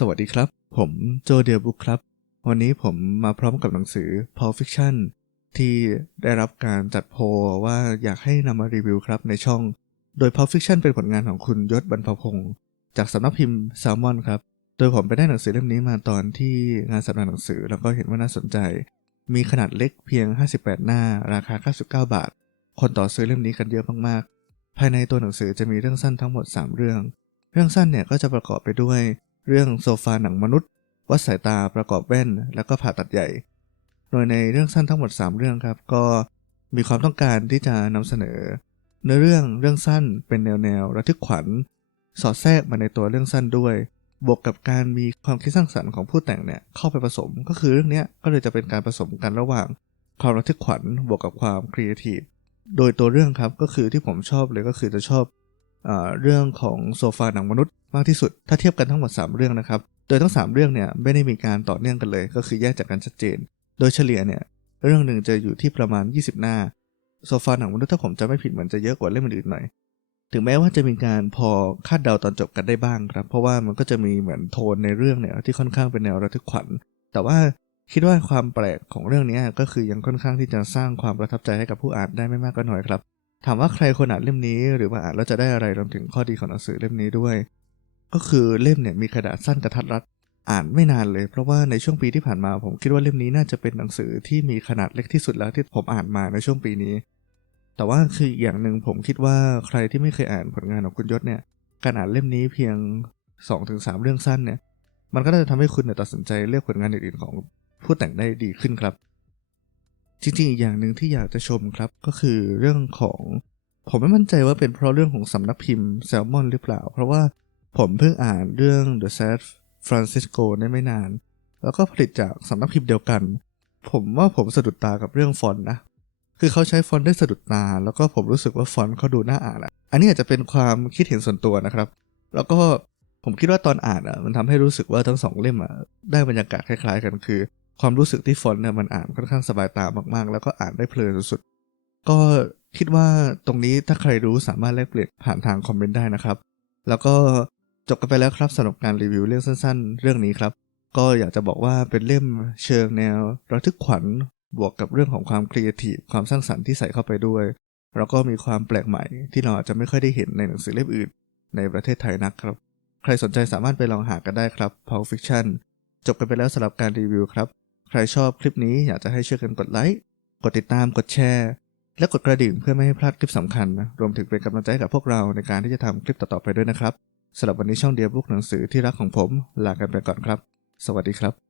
สวัสดีครับ ผมโจเดียบุกครับ วันนี้ผมมาพร้อมกับหนังสือ Pulp Fiction ที่ได้รับการจัดโพว่าอยากให้นำมารีวิวครับในช่อง โดย Pulp Fiction เป็นผลงานของคุณยศบรรพพงศ์จากสำนักพิมพ์ Salmon ครับ โดยผมไปได้หนังสือเล่มนี้มาตอนที่งานสัปดาห์หนังสือ แล้วก็เห็นว่าน่าสนใจ มีขนาดเล็กเพียง 58 หน้า ราคา 99 บาท คนต่อซื้อเล่มนี้กันเยอะมากๆ ภายในตัวหนังสือจะมีเรื่องสั้นทั้งหมด 3 เรื่อง เรื่องสั้นเนี่ยก็จะประกอบไปด้วย เรื่องโซฟาหนังมนุษย์ วัดสายตาประกอบแว่น แล้วก็ผ่าตัดใหญ่ โดยในเรื่องสั้นทั้งหมด 3 เรื่องครับ ก็มีความต้องการที่จะนำเสนอ เนื้อเรื่องเรื่องสั้นเป็นแนวแนวระทึกขวัญ สอดแทรกมาในตัวเรื่องสั้นด้วย บวกกับการมีความคิดสร้างสรรค์ของผู้แต่งเนี่ยเข้าไปผสม ก็คือเรื่องนี้ก็เลยจะเป็นการผสมกันระหว่างความระทึกขวัญบวกกับความครีเอทีฟโดยตัวเรื่องครับก็คือที่ผมชอบเลยก็คือจะชอบ เรื่องของโซฟาหนังมนุษย์มากที่สุด ถ้าเทียบกันทั้งหมด 3 เรื่องนะครับ โดยทั้ง 3 เรื่องเนี่ยไม่ได้มีการต่อเนื่องกันเลย ก็คือแยกจากกันชัดเจน โดยเฉลี่ยเนี่ยเรื่องหนึ่งจะอยู่ที่ประมาณ 20 หน้า โซฟาหนังมนุษย์ถ้าผมจะไม่ผิดเหมือนจะเยอะกว่าเล่มอื่นหน่อย ถึงแม้ว่าจะมีการพอคาดเดาตอนจบกันได้บ้างครับ เพราะว่ามันก็จะมีเหมือนโทนในเรื่องเนี่ยที่ค่อนข้างเป็นแนวระทึกขวัญ แต่ว่าคิดว่าความแปลกของเรื่องนี้ก็คือยังค่อนข้างที่จะสร้างความประทับใจให้กับผู้อ่านได้ไม่มากก็น้อยครับ ถามว่าใครควรอ่านเล่มนี้ หรือว่าอ่านแล้วจะได้อะไรรวมถึงข้อดีของหนังสือเล่มนี้ด้วย ก็คือเล่มเนี่ยมีกระดาษสั้นกระทัดรัดอ่านไม่นานเลย เพราะว่าในช่วงปีที่ผ่านมาผมคิดว่าเล่มนี้น่าจะเป็นหนังสือที่มีขนาดเล็กที่สุดแล้วที่ผมอ่านมาในช่วงปีนี้ แต่ว่าคืออีกอย่างหนึ่งผมคิดว่าใครที่ไม่เคยอ่านผลงานของคุณยศเนี่ยการอ่านเล่มนี้เพียง 2-3 เรื่องสั้นเนี่ยมันก็จะทำให้คุณตัดสินใจเลือกผลงานอื่นๆของผู้แต่งได้ดีขึ้นครับ จริงๆอีกอย่างหนึ่งที่อยากจะชมครับก็คือเรื่องของ ผมไม่มั่นใจว่าเป็นเพราะเรื่องของสำนักพิมพ์แซลมอนหรือเปล่า เพราะว่าผมเพิ่งอ่านเรื่อง The Sad Francisco ได้ไม่นาน แล้วก็ผลิตจากสำนักพิมพ์เดียวกัน ผมว่าผมสะดุดตากับเรื่องฟอนต์นะ คือเขาใช้ฟอนต์ได้สะดุดตา แล้วก็ผมรู้สึกว่าฟอนต์เขาดูน่าอ่านอะอันนี้อาจจะเป็นความคิดเห็นส่วนตัวนะครับ แล้วก็ผมคิดว่าตอนอ่านอะมันทำให้รู้สึกว่าทั้งสองเล่มอะได้บรรยากาศคล้ายๆกันคือ ความรู้สึกที่ฟอนต์เนี่ยมันอ่านค่อนข้างสบายตามากๆ แล้วก็อ่านได้เพลินสุดๆ ก็คิดว่าตรงนี้ถ้าใครรู้สามารถแลกเปลี่ยนผ่านทางคอมเมนต์ได้นะครับ แล้วก็จบกันไปแล้วครับสำหรับการรีวิวเรื่องสั้นๆ เรื่องนี้ครับ ก็อยากจะบอกว่าเป็นเล่มเชิงแนวระทึกขวัญบวกกับเรื่องของความครีเอทีฟความสร้างสรรค์ที่ใส่เข้าไปด้วย แล้วก็มีความแปลกใหม่ที่เราอาจจะไม่ค่อยได้เห็นในหนังสือเล่มอื่น ในประเทศไทยนักครับ ใครสนใจสามารถไปลองหากันได้ครับ Pulp Fiction จบกันไปแล้วสำหรับการรีวิวครับ ใครชอบคลิปนี้อยากจะให้ช่วยกันกดไลค์กดติดตามกดแชร์ และกดกระดิ่งเพื่อไม่ให้พลาดคลิปสำคัญนะรวมถึงเป็นกำลังใจกับพวกเราในการที่จะทำคลิปต่อๆไปด้วยนะครับสำหรับวันนี้ช่องเดียบุกหนังสือที่รักของผมลากันไปก่อนครับ สวัสดีครับ